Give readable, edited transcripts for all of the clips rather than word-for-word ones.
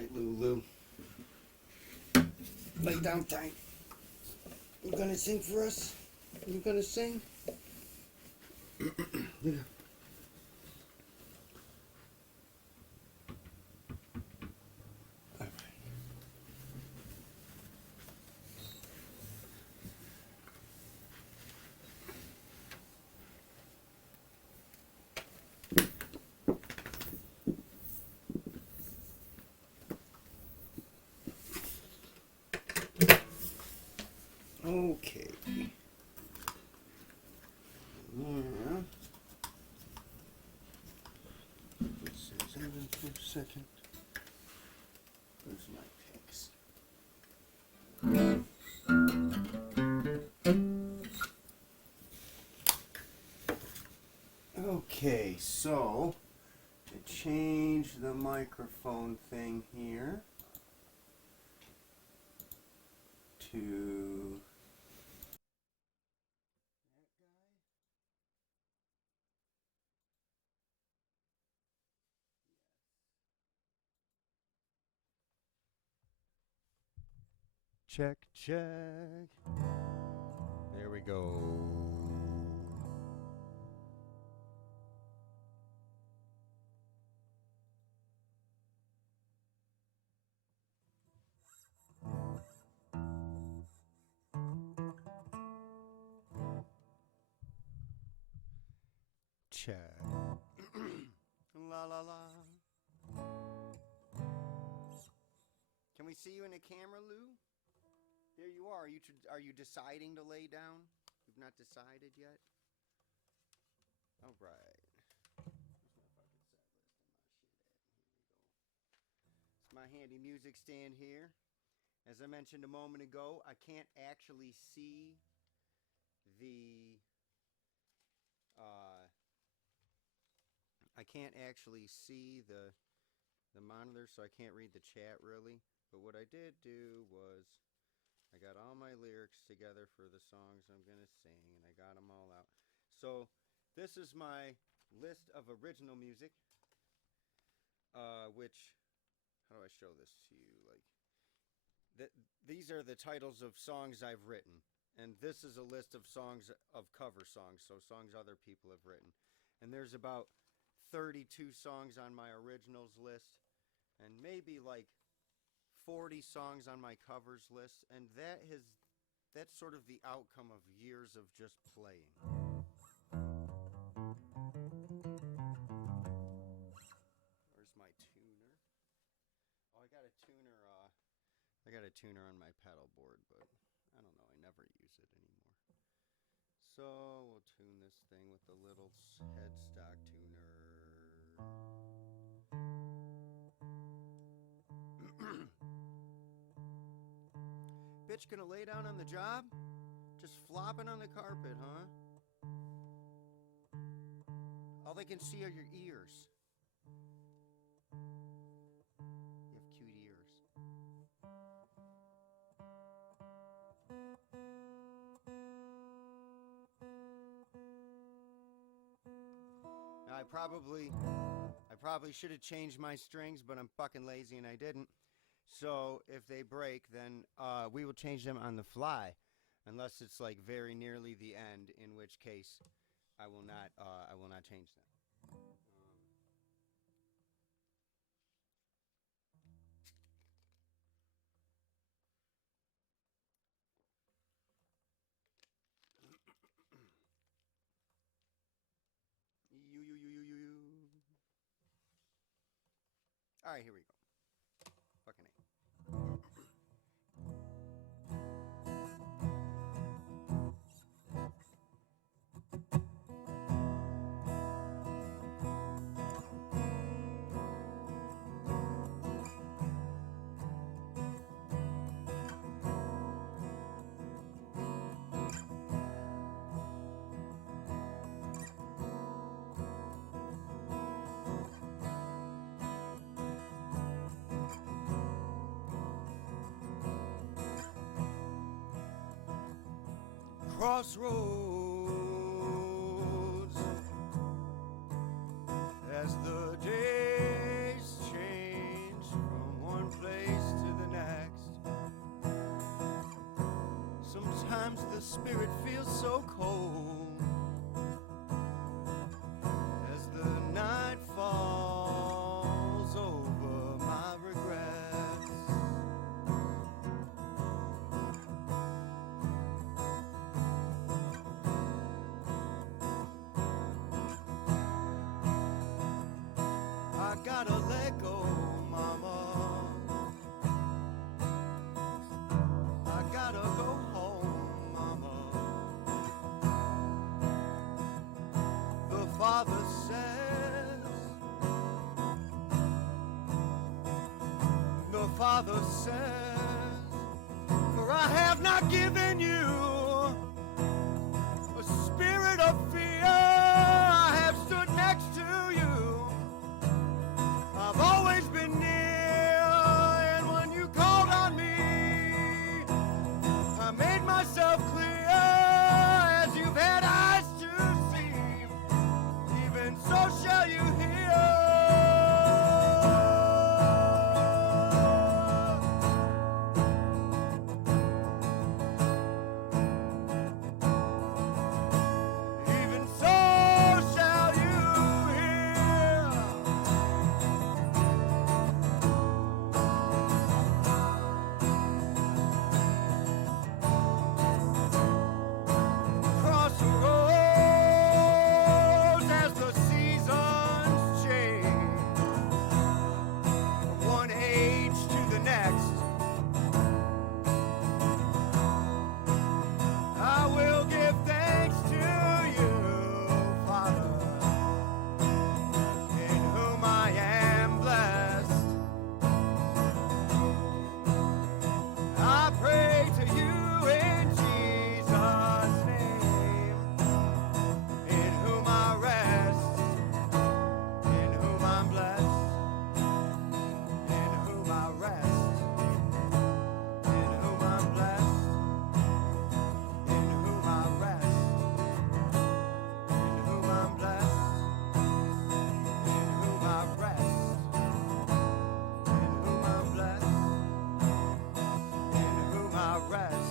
right, Lulu. Lay down tight. You gonna sing for us? You gonna sing? Yeah. Okay. Yeah. Let's see, for a second. Where's my picks? Okay, so to change the microphone thing here to check, check. There we go. Check. La la la. Can we see you in the camera, Lou? There you are. Are you deciding to lay down? You've not decided yet? All right. It's my handy music stand here. As I mentioned a moment ago, I can't actually see the monitor, so I can't read the chat really. But what I did do was I got all my lyrics together for the songs I'm going to sing, and I got them all out. So this is my list of original music, which, how do I show this to you? These are the titles of songs I've written, and this is a list of songs of cover songs, so songs other people have written. And there's about 32 songs on my originals list, and maybe like 40 songs on my covers list, and that's sort of the outcome of years of just playing. Where's my tuner? Oh, I got a tuner on my pedal board, but I don't know, I never use it anymore. So we'll tune this thing with the little headstock tuner. Bitch gonna lay down on the job? Just flopping on the carpet, huh? All they can see are your ears. You have cute ears. Now, I probably should have changed my strings, but I'm fucking lazy and I didn't. So if they break, then we will change them on the fly, unless it's like very nearly the end, in which case I will not change them. All right, here we go. Fucking A. Crossroads as the days change from one Sometimes the spirit feels so cold as the night falls over my regrets. I gotta let go, mama. I gotta go home, mama. The Father says, the Father says, for I have not given you a spirit of fear. I have stood next to you. I've always been near, and when you called on me, I made myself clear, as you've had eyes to see, even so shall you hear. Even so shall you hear. Cross the roads as the seasons change, from one age to the next. I will give thanks to you, Father, in whom I am blessed. I pray to you in Jesus' name, in whom I rest, in whom I'm blessed, in whom I rest, in whom I'm blessed, in whom I rest, in whom I'm blessed, in whom I rest, in whom I'm blessed, in whom I rest.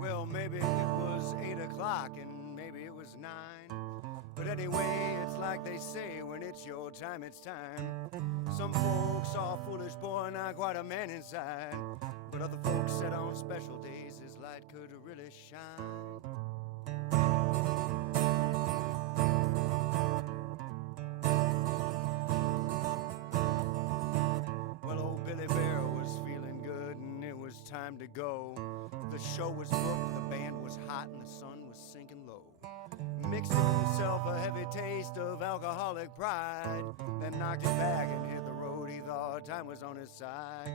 Well, maybe it was 8 o'clock and maybe it was 9. But anyway, it's like they say, when it's your time, it's time. Some folks are foolish, boy, not quite a man inside. But other folks said on special days his light could really shine. Well, old Billy Bear was feeling good and it was time to go. The show was booked, the band was hot, and the sun was sinking low. Mixed in himself a heavy taste of alcoholic pride, then knocked it back and hit the road. He thought time was on his side.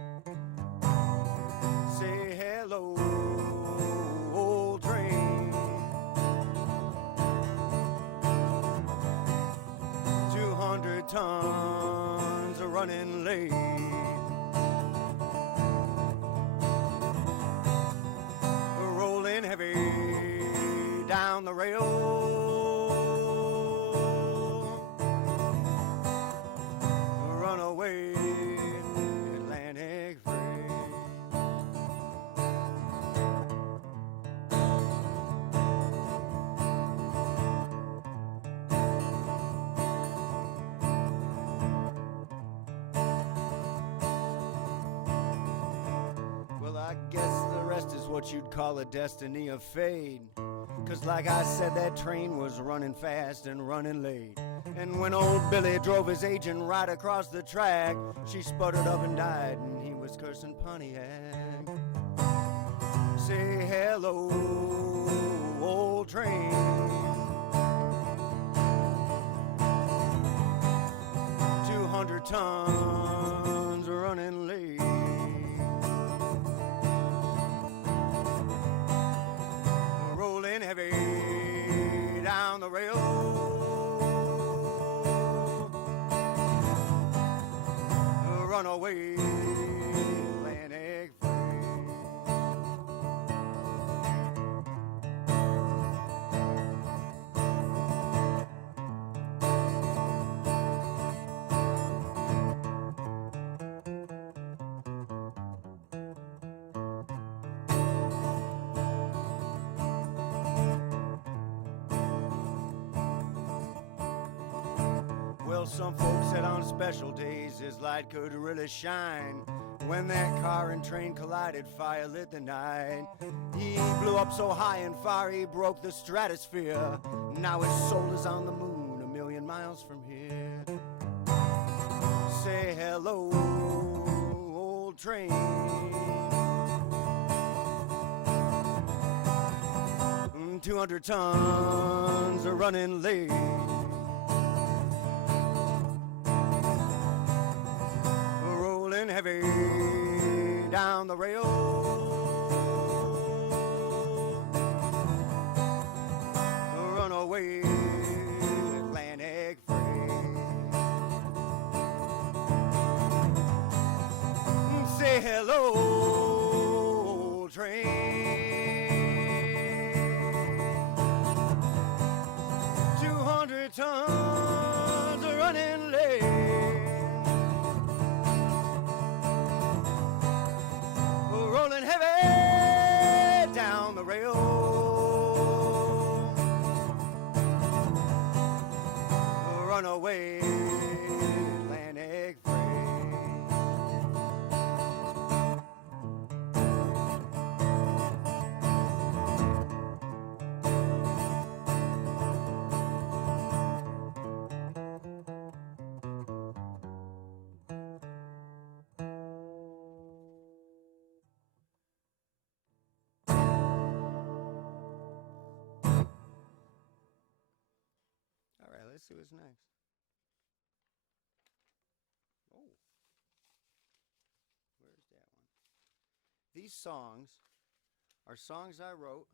Say hello, old train. 200 tons are running late. Rolling heavy down the rail. west is what you'd call a destiny of fate. 'Cause like I said, that train was running fast and running late. And when old Billy drove his agent right across the track, she sputtered up and died, and he was cursing Pontiac. Say hello, old train. 200 tons running late. Rolling heavy down the rail. Runaway Atlantic freight. Well, some folks said on special days his light could really shine. When that car and train collided, fire lit the night. He blew up so high and far he broke the stratosphere. Now his soul is on the moon, a million miles from here. Say hello, old train. 200 tons are running late. Rolling heavy down the rail. Runaway Atlantic freight. Say hello, old train. 200 tons are running late. Rolling heavy down the rail. Runaway Atlantic freight. All right, let's see what's next. Oh, where's that one? These songs are songs I wrote.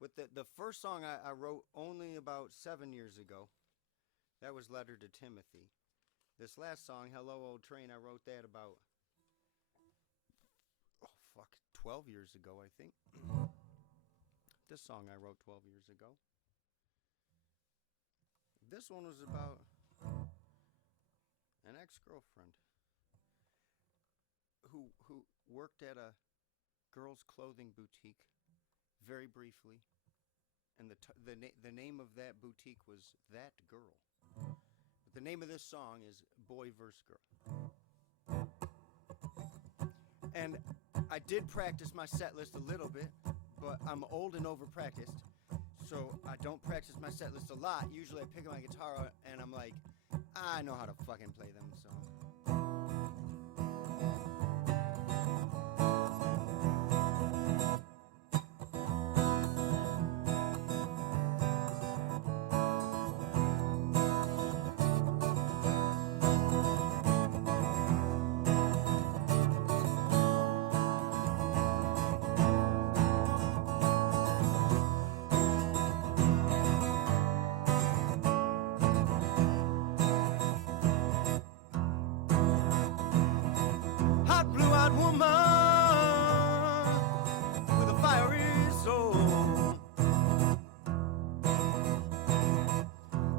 With the first song I wrote only about 7 years ago. That was Letter to Timothy. This last song, Hello Old Train, I wrote that about, 12 years ago, I think. This song I wrote 12 years ago. This one was about an ex-girlfriend who worked at a girls' clothing boutique very briefly, and the name of that boutique was That Girl. But the name of this song is Boy vs. Girl. And I did practice my set list a little bit, but I'm old and over-practiced, so I don't practice my set list a lot. Usually I pick up my guitar and I'm like, I know how to fucking play them, so. Blue-eyed woman with a fiery soul.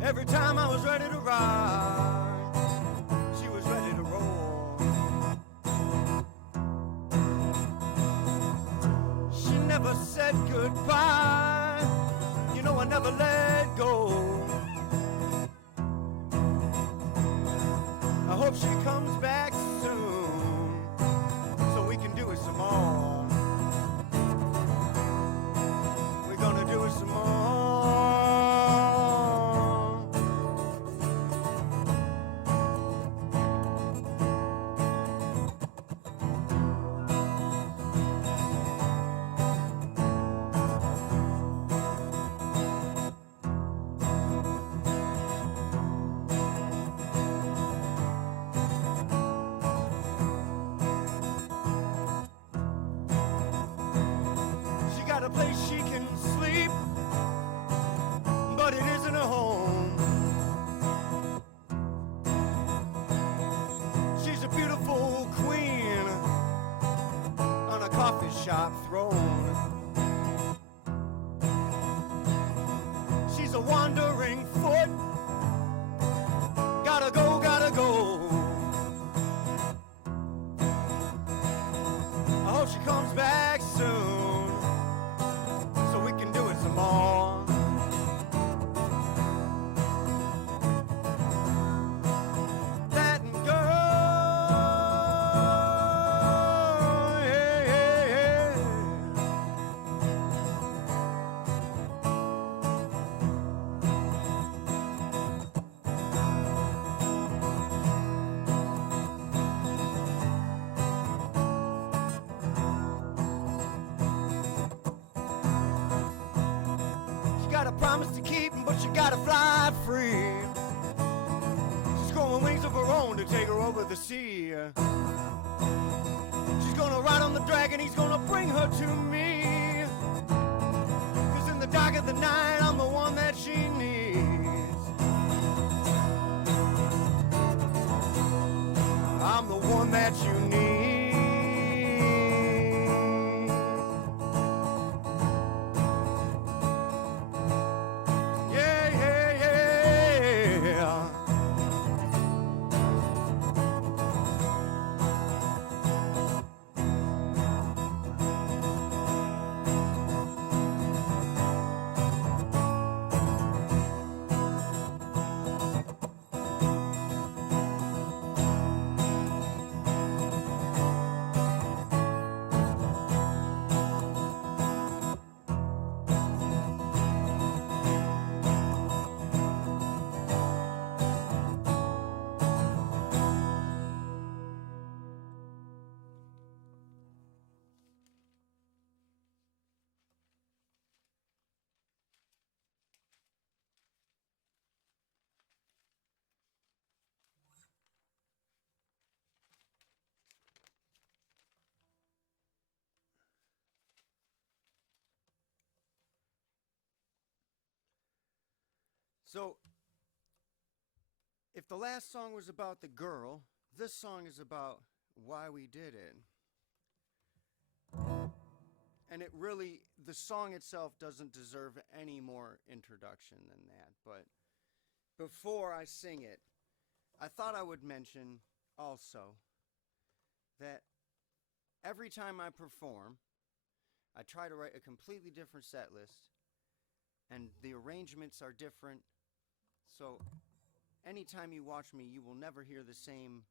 Every time I was ready to ride, she was ready to roll. She never said goodbye, you know I never let go. I hope she comes back soon, so we can do it some more. shop throne. She's a wandering foot. Gotta go, gotta go. I hope she comes back soon so we can do it some more. Latin girl, yeah, yeah, yeah. Got a promise to keep, but she gotta fly free. She's growing wings of her own to take her over the sea. She's gonna ride on the dragon, he's gonna bring her to me. 'Cause in the dark of the night, I'm the one that she needs. I'm the one that you need. So, if the last song was about the girl, this song is about why we did it. And it really, the song itself doesn't deserve any more introduction than that. But before I sing it, I thought I would mention also that every time I perform, I try to write a completely different set list, and the arrangements are different. So anytime you watch me, you will never hear the same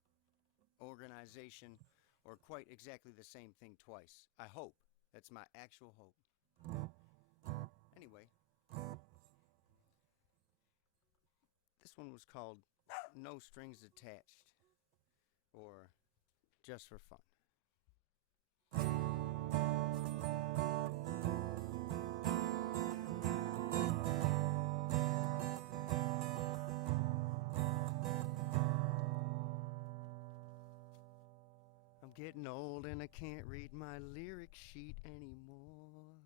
organization or quite exactly the same thing twice. I hope. That's my actual hope. Anyway, this one was called No Strings Attached, or Just for Fun. Getting old and I can't read my lyric sheet anymore.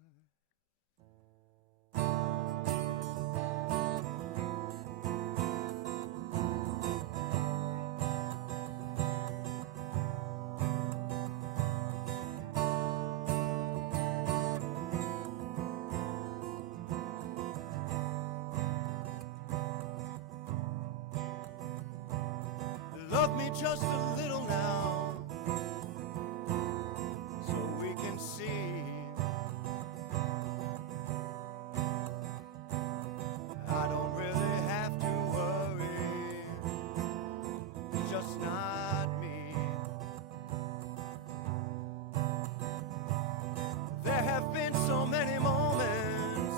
Love me just a little now, so we can see. I don't really have to worry, just not me. There have been so many moments,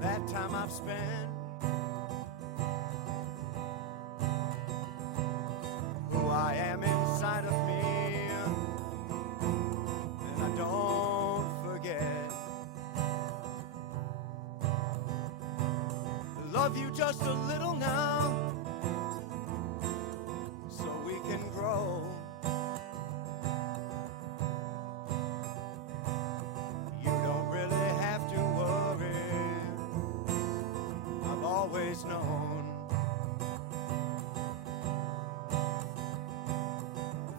that time I've spent. I am inside of me, and I don't forget. Love you just a little now, so we can grow. You don't really have to worry, I've always known.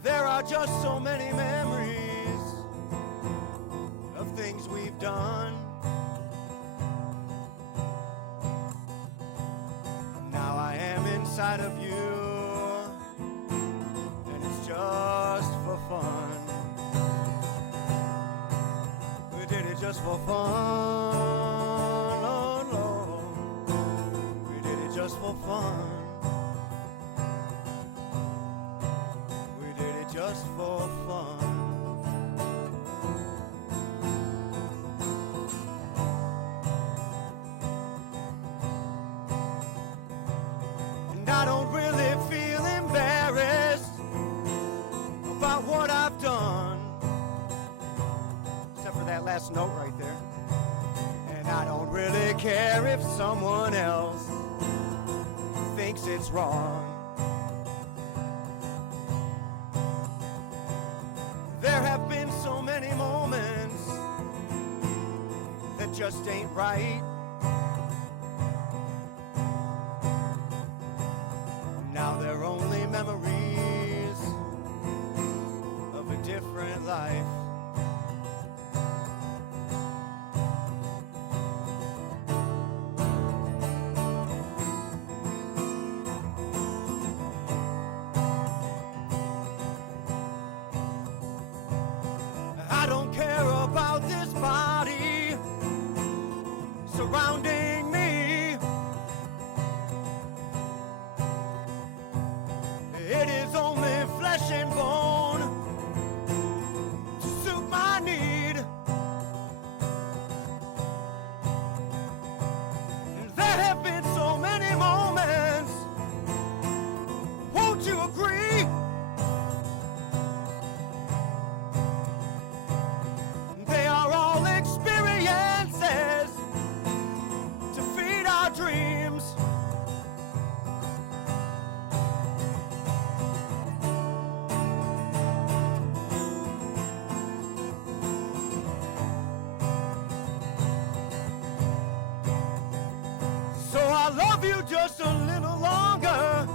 There are just so many memories we've done. Now I am inside of you, and it's just for fun. We did it just for fun, oh Lord. We did it just for fun. We did it just for fun. And I don't really feel embarrassed about what I've done, except for that last note right there. And I don't really care if someone else thinks it's wrong. There have been so many moments that just ain't right. Now they're only memories of a different life. I don't care about this body surrounding me. It is only flesh and bone to suit my need. And there have been so many moments, won't you agree? They are all experiences to feed our dreams. So I love you just a little longer,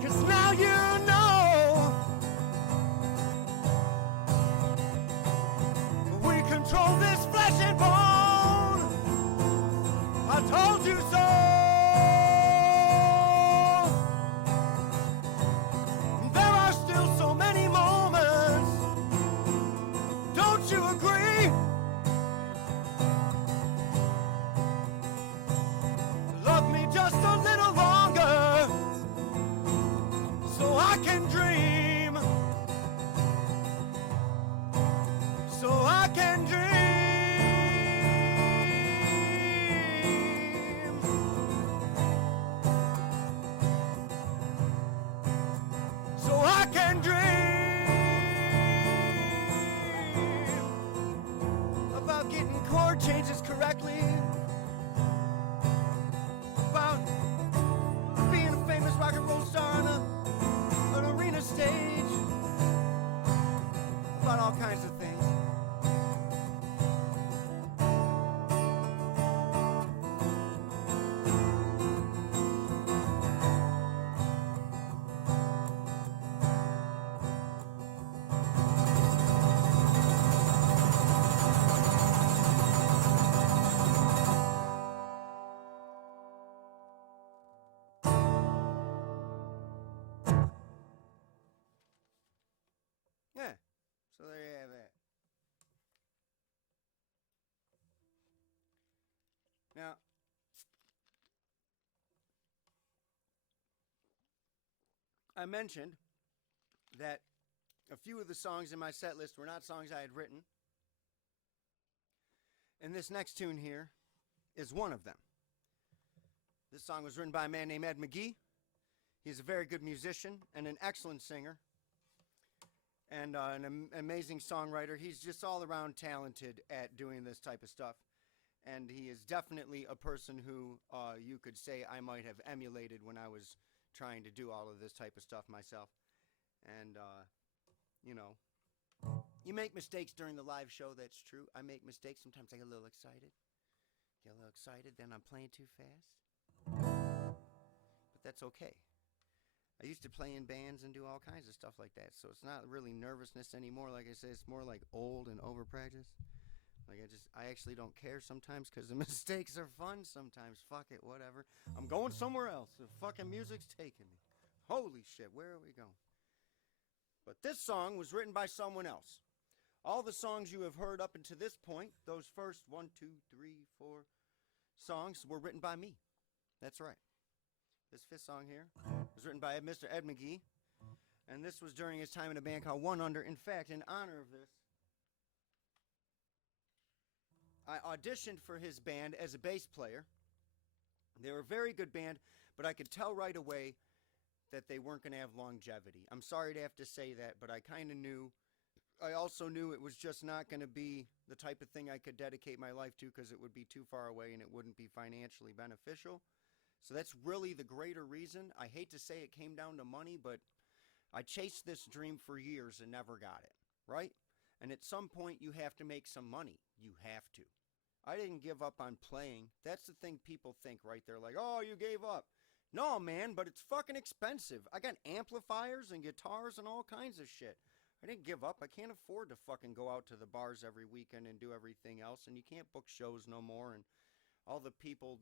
'cause now you know we control this flesh and bone. I told you so. There are still so many moments, don't you agree? Love me just a little longer, so I can dream. So I can dream. So I can dream about getting chord changes correctly, about being a famous rock and roll star on an arena stage, about all kinds of things. Yeah, so there you have that. Now, I mentioned that a few of the songs in my set list were not songs I had written, and this next tune here is one of them. This song was written by a man named Ed McGee. He's a very good musician and an excellent singer, and an amazing songwriter. He's just all around talented at doing this type of stuff. And he is definitely a person who you could say I might have emulated when I was trying to do all of this type of stuff myself. And, you know, you make mistakes during the live show, that's true. I make mistakes. Sometimes I get a little excited. Then I'm playing too fast. But that's okay. I used to play in bands and do all kinds of stuff like that. So it's not really nervousness anymore. Like I said, it's more like old and over practice. Like I actually don't care sometimes because the mistakes are fun sometimes. Fuck it, whatever. I'm going somewhere else. The fucking music's taking me. Holy shit, where are we going? But this song was written by someone else. All the songs you have heard up until this point, those first 1, 2, 3, 4 songs were written by me. That's right. This fifth song here was written by Mr. Ed McGee. And this was during his time in a band called One Under. In fact, in honor of this, I auditioned for his band as a bass player. They were a very good band, but I could tell right away that they weren't going to have longevity. I'm sorry to have to say that, but I kind of knew. I also knew it was just not going to be the type of thing I could dedicate my life to because it would be too far away and it wouldn't be financially beneficial. So that's really the greater reason. I hate to say it came down to money, but I chased this dream for years and never got it, right? And at some point, you have to make some money. You have to. I didn't give up on playing. That's the thing people think, right? They're like, oh, you gave up. No, man, but it's fucking expensive. I got amplifiers and guitars and all kinds of shit. I didn't give up. I can't afford to fucking go out to the bars every weekend and do everything else. And you can't book shows no more. And all the people,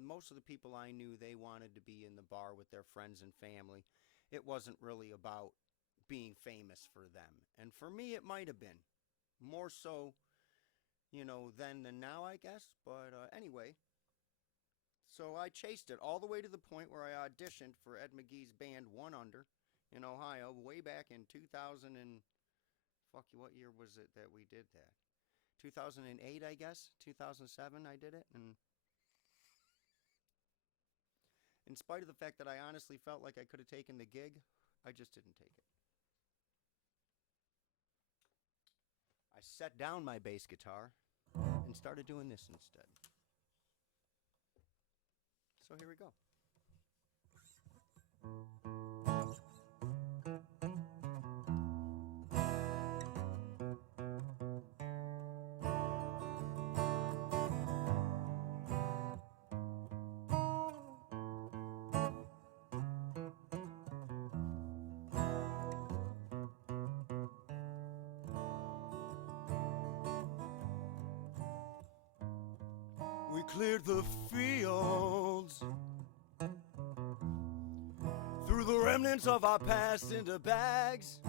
most of the people I knew, they wanted to be in the bar with their friends and family. It wasn't really about being famous for them. And for me, it might have been. More so, then than now, I guess. But anyway, so I chased it all the way to the point where I auditioned for Ed McGee's band One Under in Ohio way back in 2000 and... Fuck you, what year was it that we did that? 2008, I guess. 2007 I did it. And in spite of the fact that I honestly felt like I could have taken the gig, I just didn't take it. I set down my bass guitar and started doing this instead. So here we go. We cleared the fields, threw the remnants of our past into bags,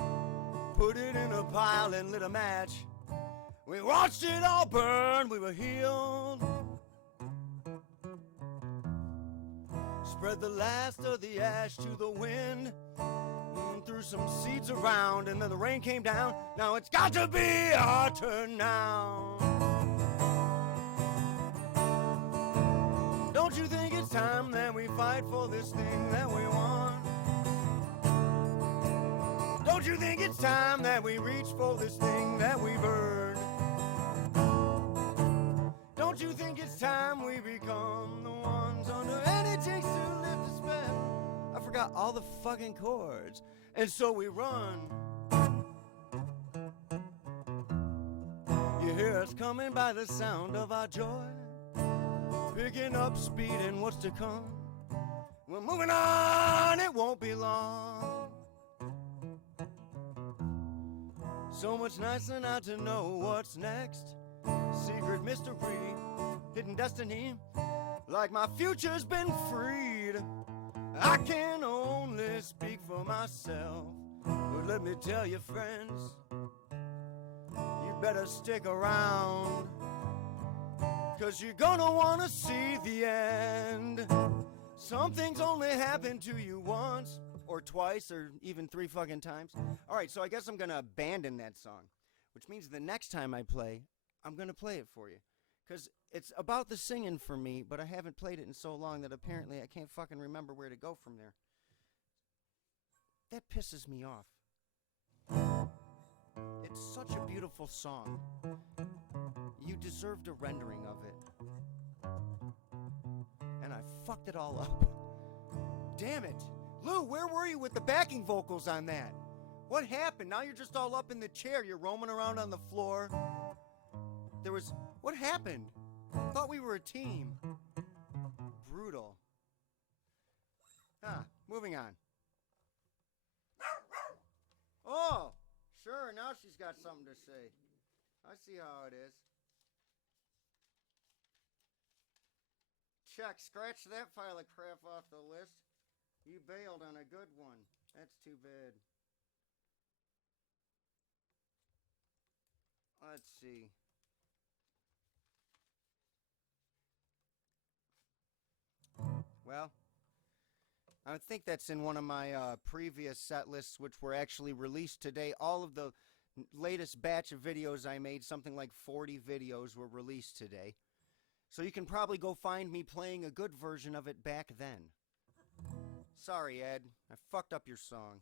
put it in a pile and lit a match. We watched it all burn, we were healed. Spread the last of the ash to the wind, threw some seeds around, and then the rain came down. Now it's got to be our turn now. Don't you think it's time that we fight for this thing that we want? Don't you think it's time that we reach for this thing that we've earned? Don't you think it's time we become the ones under any takes to lift a spell? I forgot all the fucking chords, and so we run. You hear us coming by the sound of our joy, picking up speed in what's to come. We're moving on, it won't be long. So much nicer not to know what's next. Secret mystery, hidden destiny. Like my future's been freed. I can only speak for myself, but let me tell you, friends, you better stick around, 'cause you're gonna wanna see the end. Some things only happen to you once, or twice, or even 3 fucking times. Alright, so I guess I'm gonna abandon that song, which means the next time I play, I'm gonna play it for you. 'Cause it's about the singing for me, but I haven't played it in so long that apparently I can't fucking remember where to go from there. That pisses me off. It's such a beautiful song. You deserved a rendering of it. And I fucked it all up. Damn it. Lou, where were you with the backing vocals on that? What happened? Now you're just all up in the chair. You're roaming around on the floor. What happened? I thought we were a team. Brutal. Moving on. now she's got something to say. I see how it is. Check, scratch that file of crap off the list. You bailed on a good one. That's too bad. Let's see. Well, I think that's in one of my previous set lists, which were actually released today. All of the latest batch of videos I made, something like 40 videos, were released today. So you can probably go find me playing a good version of it back then. Sorry, Ed. I fucked up your song.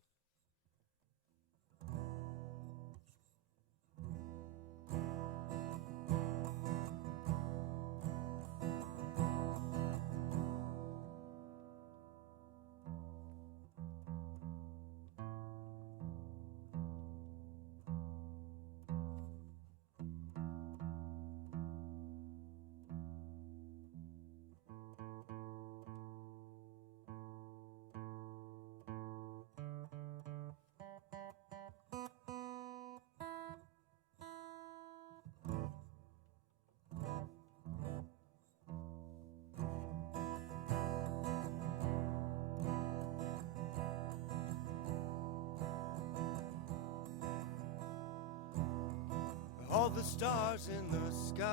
All the stars in the sky,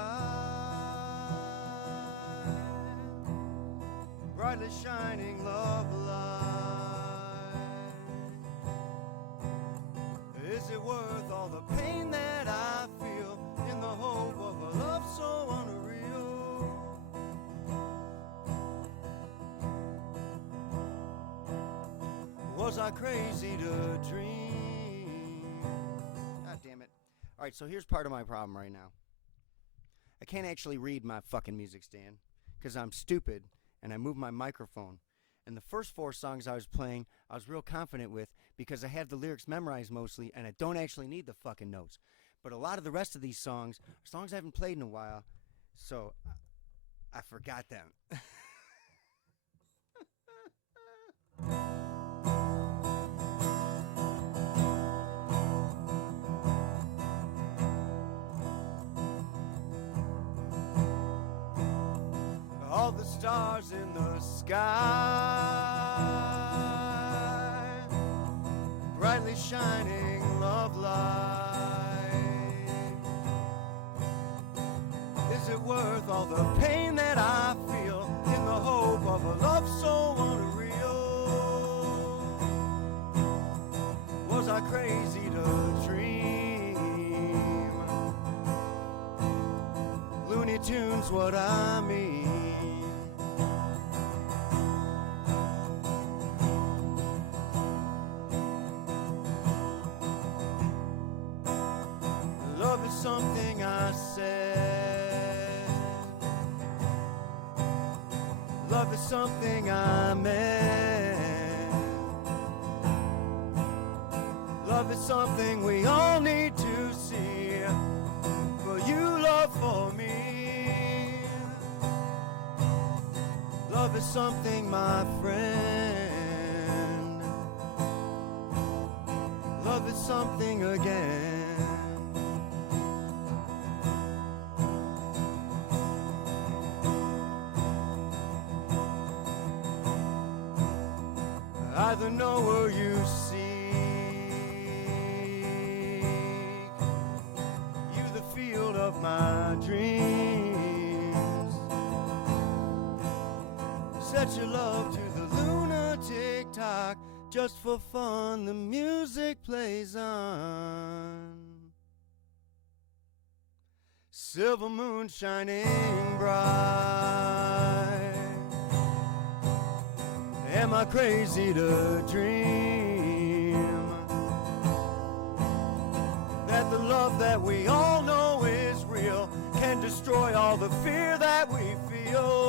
brightly shining love light. Is it worth all the pain that I feel in the hope of a love so unreal? Was I crazy to dream? God damn it. Alright, so here's part of my problem right now. I can't actually read my fucking music stand because I'm stupid and I moved my microphone. And the first 4 songs I was playing, I was real confident with because I have the lyrics memorized mostly and I don't actually need the fucking notes. But a lot of the rest of these songs are songs I haven't played in a while, so I forgot them. All the stars in the sky, brightly shining love light. Is it worth all the pain that I feel in the hope of a love so unreal? Was I crazy to dream? Looney Tunes, what I mean. Love is something I said. Love is something I meant. Love is something we all need to see. For you, love for me. Love is something, my friend. Love is something again. Either know or you seek, you the field of my dreams. Set your love to the lunatic talk, just for fun the music plays on. Silver moon shining bright. Am I crazy to dream that the love that we all know is real can destroy all the fear that we feel?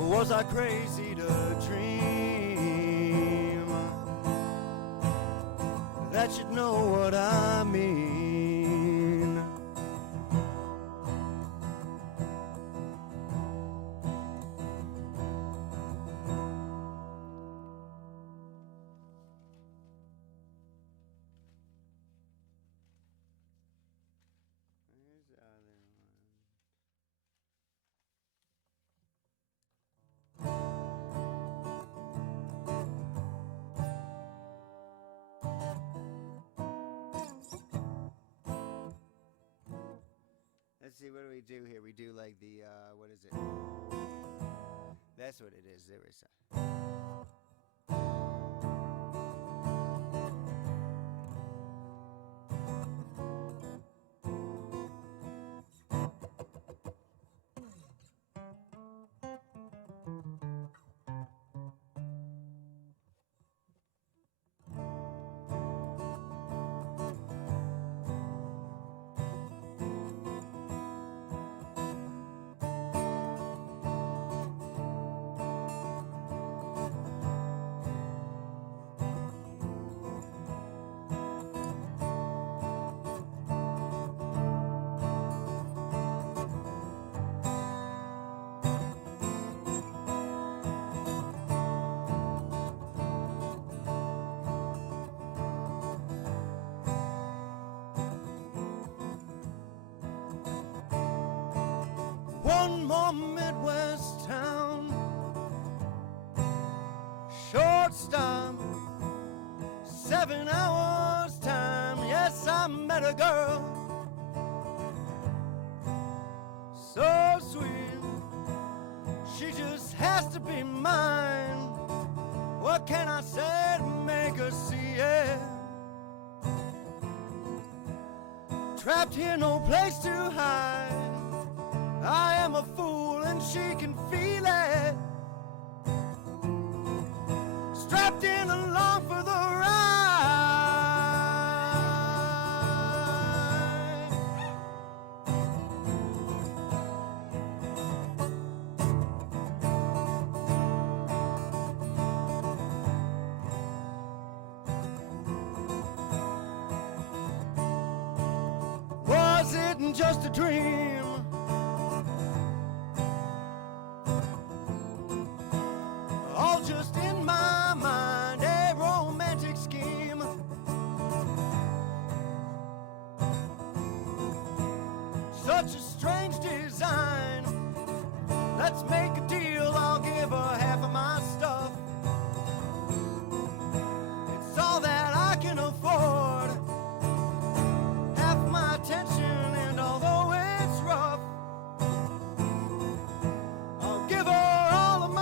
Was I crazy to dream that you'd know what I mean? see, what do we do here? We do like the, what is it? That's what it is. There is a... One more Midwest town, short stop, 7 hours time. Yes, I met a girl, so sweet, she just has to be mine. What can I say to make her see it? Trapped here, no place to hide. I am a fool and she can feel it. Strapped in along for the ride. Was it just a dream? All just in my mind, a romantic scheme. Such a strange design. Let's make a deal, I'll give her half of my stuff. It's all that I can afford. Half my attention, and although it's rough, I'll give her all of my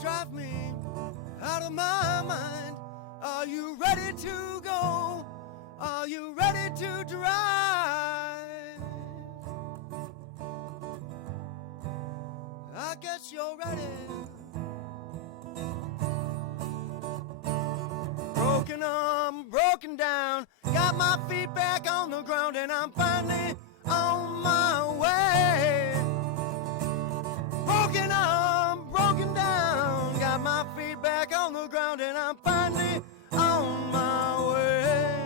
drive me out of my mind. Are you ready to go? Are you ready to drive? I guess you're ready. Broken arm, broken down, got my feet back on the ground, and I'm finally on my way. Broken arm, broken down, got my feet back on the ground, and I'm finally on my way.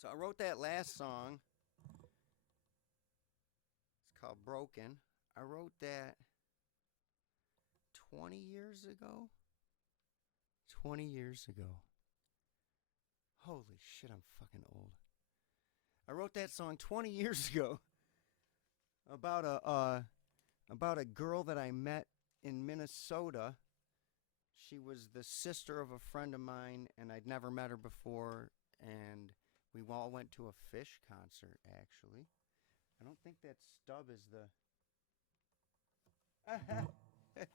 So I wrote that last song. It's called Broken. I wrote that 20 years ago. 20 years ago. Holy shit, I'm fucking old. I wrote that song 20 years ago about a girl that I met in Minnesota. She was the sister of a friend of mine, and I'd never met her before, and we all went to a Fish concert, actually. I don't think that stub is the...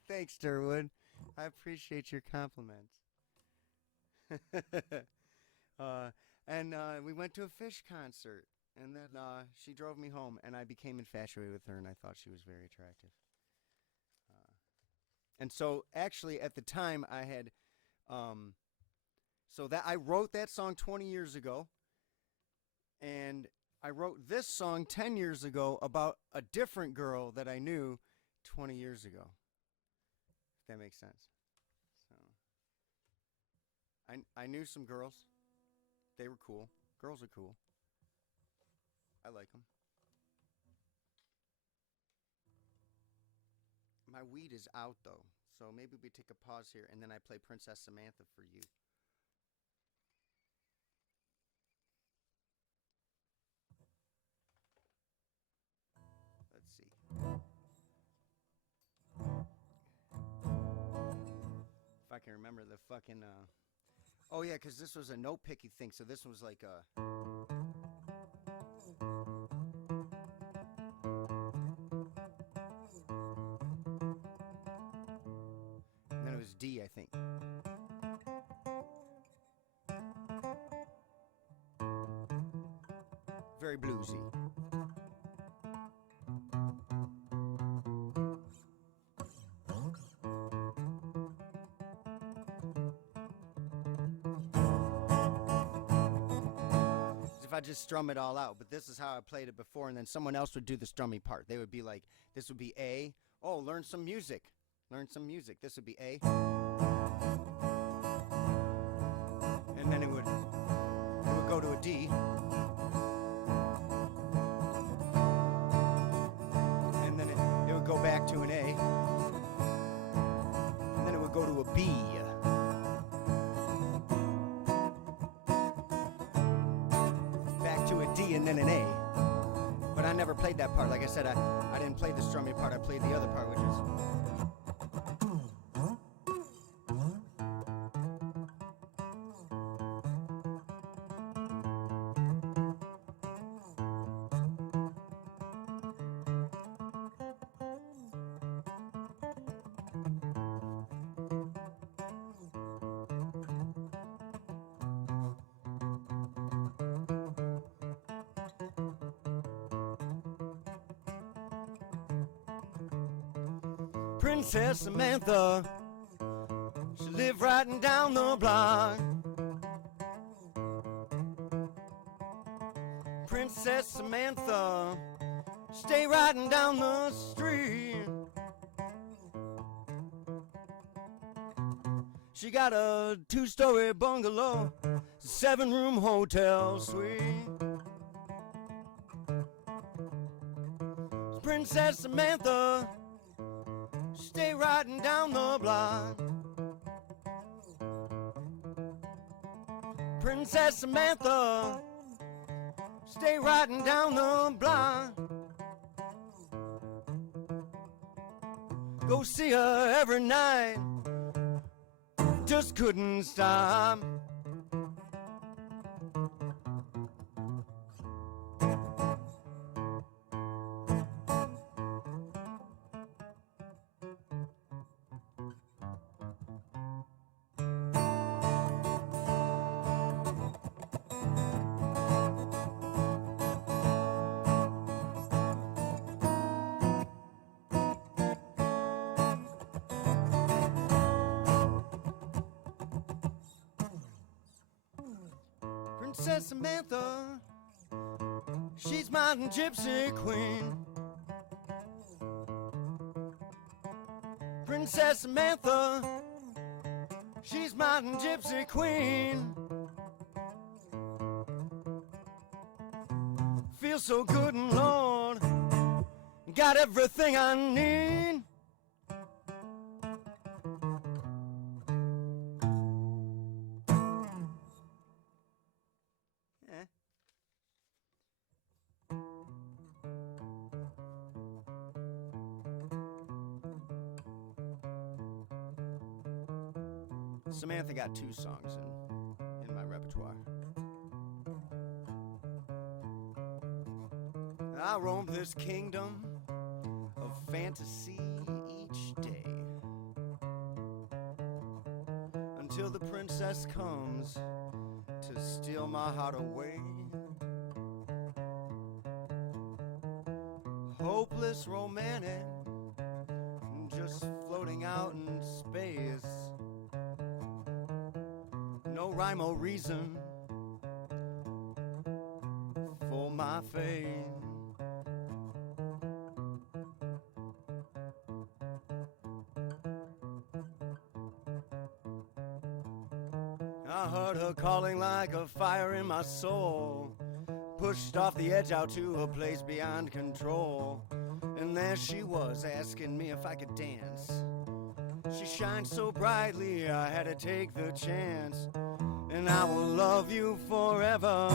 Thanks, Durwood. I appreciate your compliments. And we went to a Fish concert, and then she drove me home, and I became infatuated with her, and I thought she was very attractive. And so, actually, at the time, I had... so that I wrote that song 20 years ago. And I wrote this song 10 years ago about a different girl that I knew 20 years ago. If that makes sense. So I knew some girls. They were cool. Girls are cool. I like them. My weed is out, though. So maybe we take a pause here, and then I play Princess Samantha for you. Let's see. If I can remember the fucking... Oh, yeah, because this was a note-picky thing, so this was like a... And then it was D, I think. Very bluesy. I just strum it all out, but this is how I played it before, and then someone else would do the strumming part. They would be like, this would be A. Oh, learn some music. Learn some music. This would be A. And then it would go to a D. And then it would go back to an A. And then it would go to a B. D and then an A. But I never played that part. Like I said, I didn't play the strumming part. I played the other part, which is... Princess Samantha, she lived right down the block. Princess Samantha, stay riding down the street. She got a 2-story bungalow, 7-room hotel suite. Princess Samantha, stay riding down the block. Princess Samantha, stay riding down the block. Go see her every night, just couldn't stop. Princess Samantha, she's my gypsy queen. Princess Samantha, she's my gypsy queen. Feel so good and Lord, got everything I need. Samantha got 2 songs in my repertoire. I roam this kingdom of fantasy each day until the princess comes to steal my heart away. Hopeless romantic, just floating out in space. No rhyme or reason fate. I heard her calling like a fire in my soul, pushed off the edge out to a place beyond control. And there she was asking me if I could dance. She shined so brightly I had to take the chance. And I will love you forever,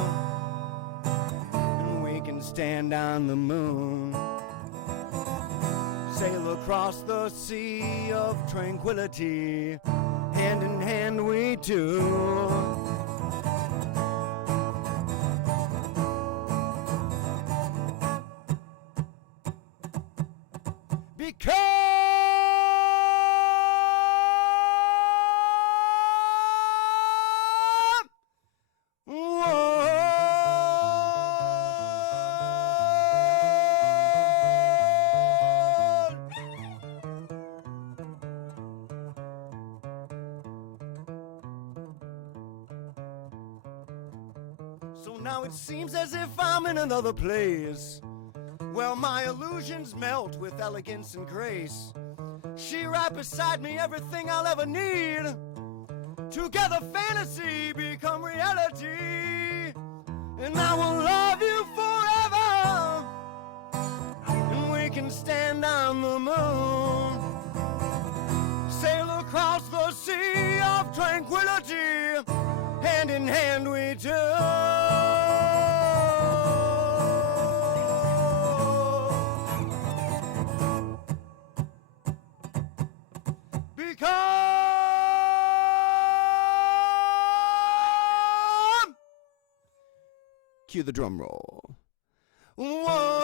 and we can stand on the moon, sail across the sea of tranquility, hand in hand we do. Because so now it seems as if I'm in another place. Well, my illusions melt with elegance and grace. She right beside me, everything I'll ever need. Together fantasy become reality. And I will love you forever, and we can stand on the moon, sail across the sea of tranquility, hand in hand we do. Cue the drum roll. Whoa.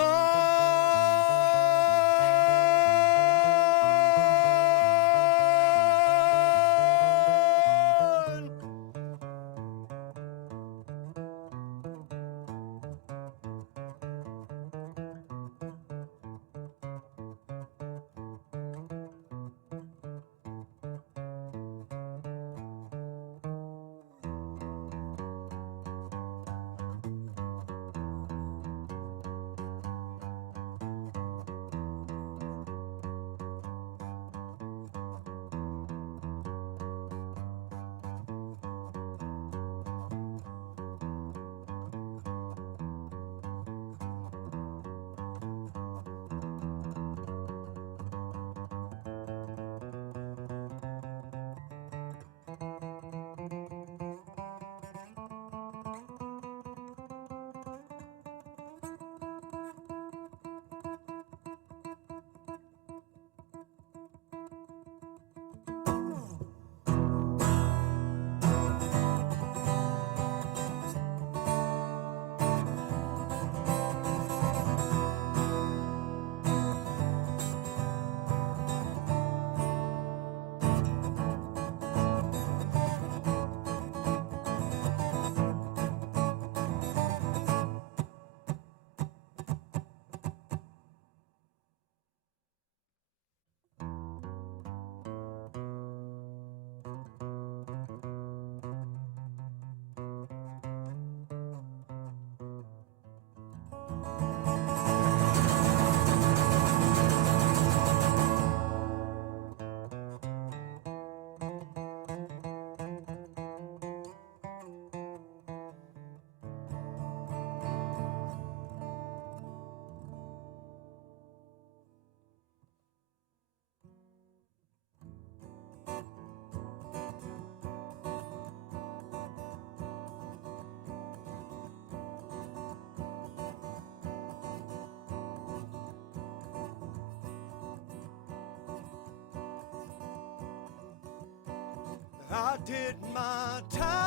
I did my time.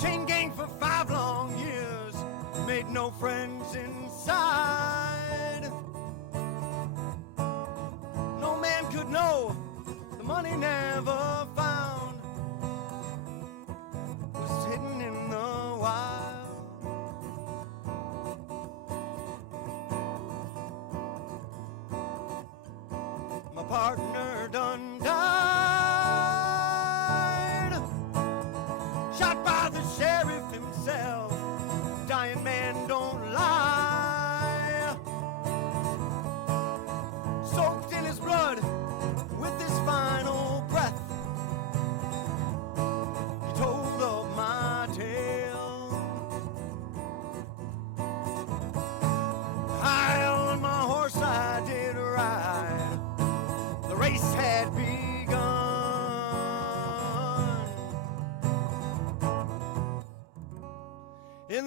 Chain gang for 5 long years. Made no friends inside. No man could know the money never found was hidden in the wild. My partner done died, shot by the sheriff himself.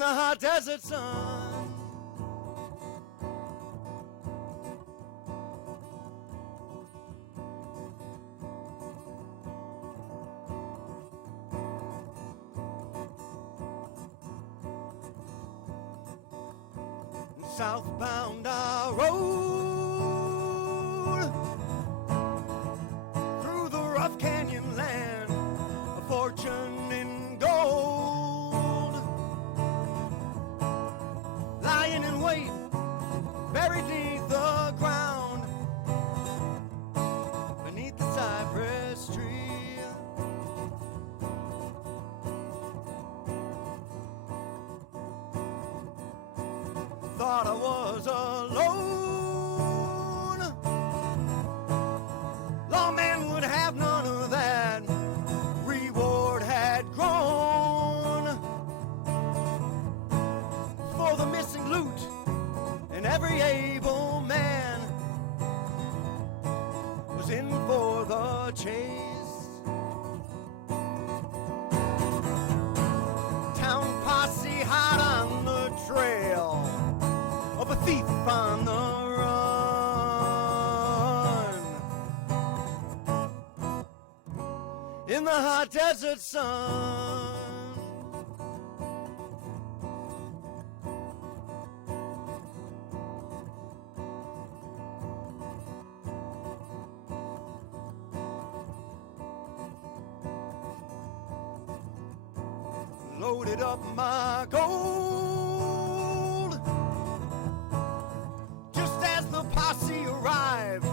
the hot desert sun. Southbound I rode through the rough canyon land, a fortune in gold, lying in wait, buried beneath the ground, beneath the cypress tree. Thought I was alone. Lawman would have none of that. Reward had grown for the missing loot, and every able man was in for the chase. Town posse hot on the trail of a thief on the run in the hot desert sun. Loaded up my gold just as the posse arrived.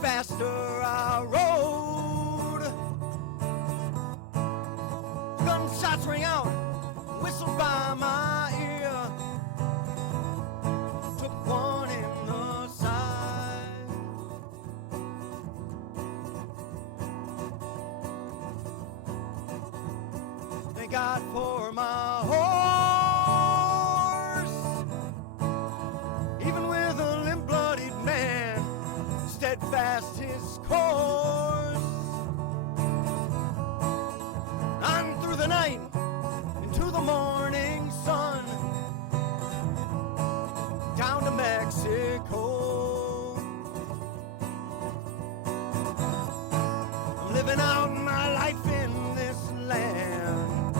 Faster I rode. Gunshots rang out, whistled by my ear. Took one in the side. Thank God for my horse. Even with a limp-bloodied man, steadfast his course. On through the night, into the morning sun, down to Mexico. I'm living out my life in this land,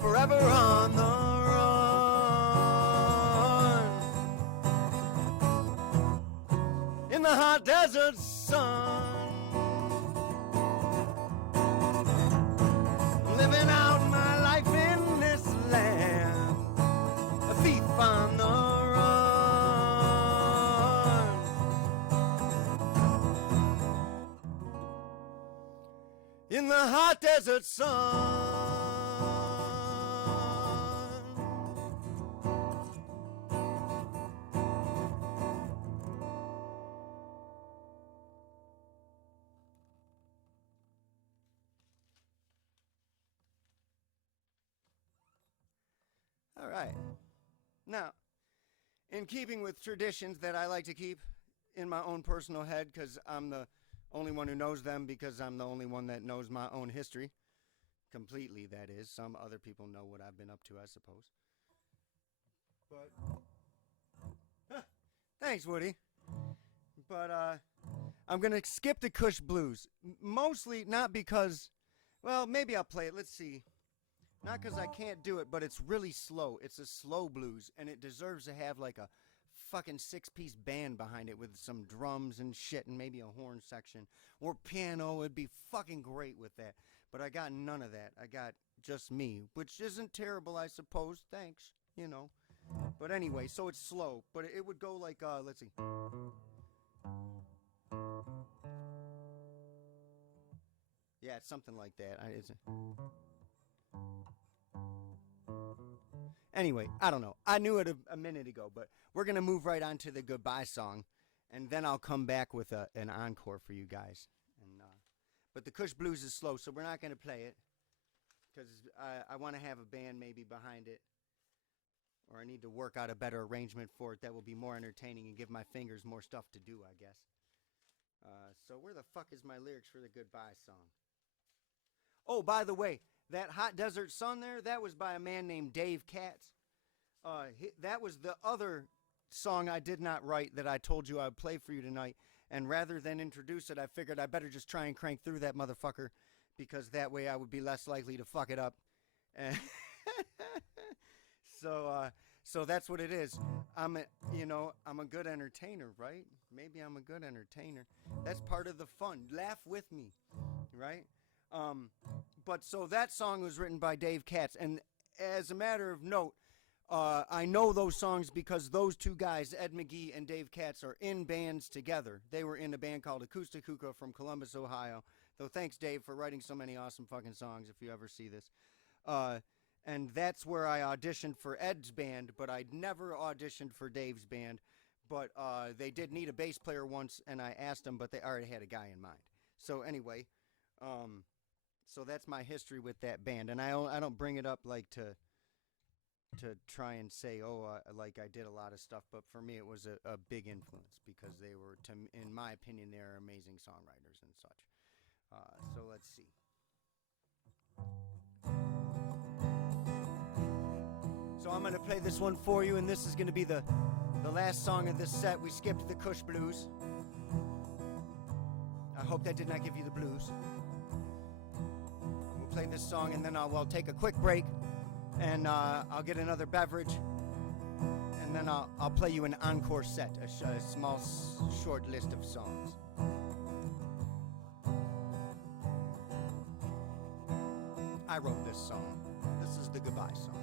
forever on the run, in the hot desert sun. Living out my life in this land, a thief on the run, in the hot desert sun. All right. Now, in keeping with traditions that I like to keep in my own personal head, because I'm the only one who knows them, because I'm the only one that knows my own history. Completely, that is. Some other people know what I've been up to, I suppose. But, thanks, Woody. But, I'm going to skip the Kush Blues. Mostly not because, well, maybe I'll play it. Let's see. Not because I can't do it, but it's really slow. It's a slow blues, and it deserves to have like a fucking 6-piece band behind it with some drums and shit and maybe a horn section or piano. It'd be fucking great with that. But I got none of that. I got just me, which isn't terrible, I suppose. Thanks, you know. But anyway, so it's slow, but it would go like, let's see. Yeah, it's something like that. Anyway, I don't know. I knew it a minute ago, but we're going to move right on to the goodbye song, and then I'll come back with an encore for you guys. But the Kush Blues is slow, so we're not going to play it, because I want to have a band maybe behind it, or I need to work out a better arrangement for it that will be more entertaining and give my fingers more stuff to do, I guess. So where the fuck is my lyrics for the goodbye song? Oh, by the way, that Hot Desert Sun there, that was by a man named Dave Katz. That was the other song I did not write that I told you I would play for you tonight. And rather than introduce it, I figured I better just try and crank through that motherfucker, because that way I would be less likely to fuck it up. And so that's what it is. I'm a good entertainer, right? Maybe I'm a good entertainer. That's part of the fun. Laugh with me, right? But so that song was written by Dave Katz, and as a matter of note, I know those songs because those two guys, Ed McGee and Dave Katz, are in bands together. They were in a band called Acoustic Hookah from Columbus, Ohio. So thanks, Dave, for writing so many awesome fucking songs, if you ever see this. And that's where I auditioned for Ed's band, but I'd never auditioned for Dave's band. But they did need a bass player once, and I asked them, but they already had a guy in mind. So anyway, so that's my history with that band. And I don't bring it up like to try and say, like I did a lot of stuff, but for me it was a big influence, because they were, in my opinion, they're amazing songwriters and such. So let's see. So I'm going to play this one for you, and this is going to be the last song of this set. We skipped the Kush Blues. I hope that did not give you the blues. We'll play this song, and then we'll take a quick break, and I'll get another beverage, and then I'll play you an encore set, a small, short list of songs. I wrote this song. This is the goodbye song.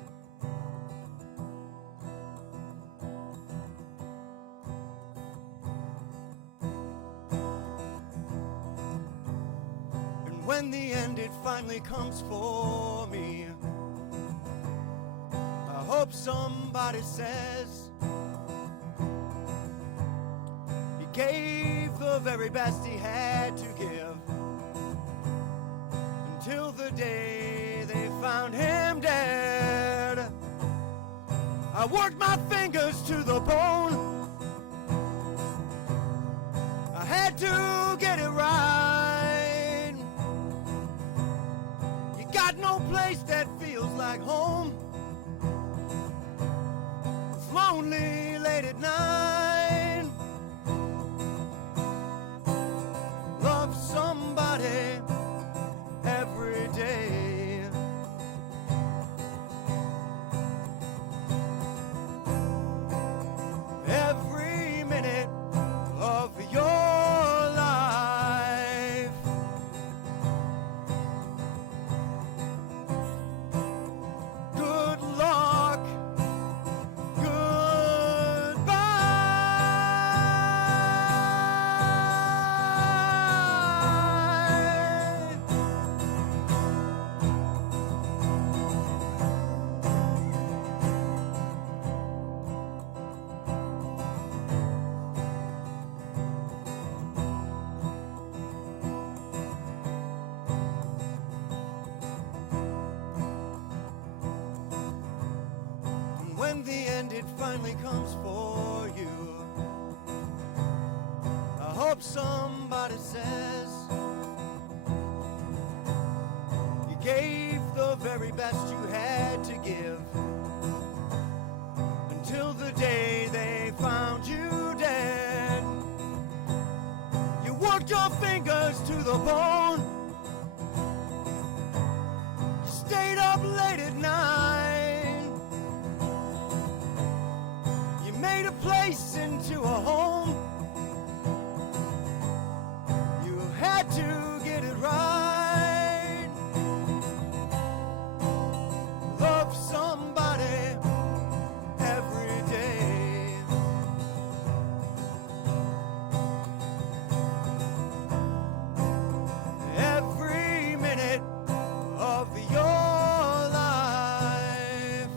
And when the end it finally comes for me, I hope somebody says he gave the very best he had to give, until the day they found him dead. I worked my fingers to the bone. I had to get it right. You got no place that feels like home. It's lonely late at night. Love somebody every day. Every minute of your life. Good luck. Goodbye. And when the end it finally comes for you, I hope somebody says you gave the very best you had to give, until the day they found you dead. You worked your fingers to the bone. You stayed up late at night. You made a place into a home. You had to get it right. Love somebody every day. Every minute of your life.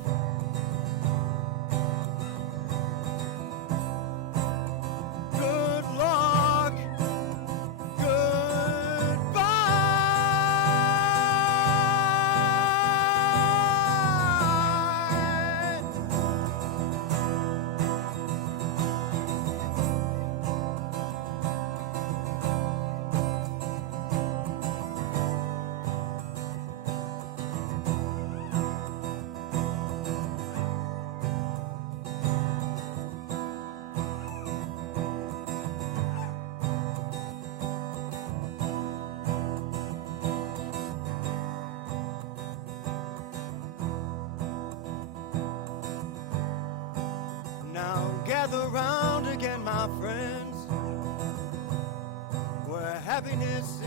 gather round again, my friends, where happiness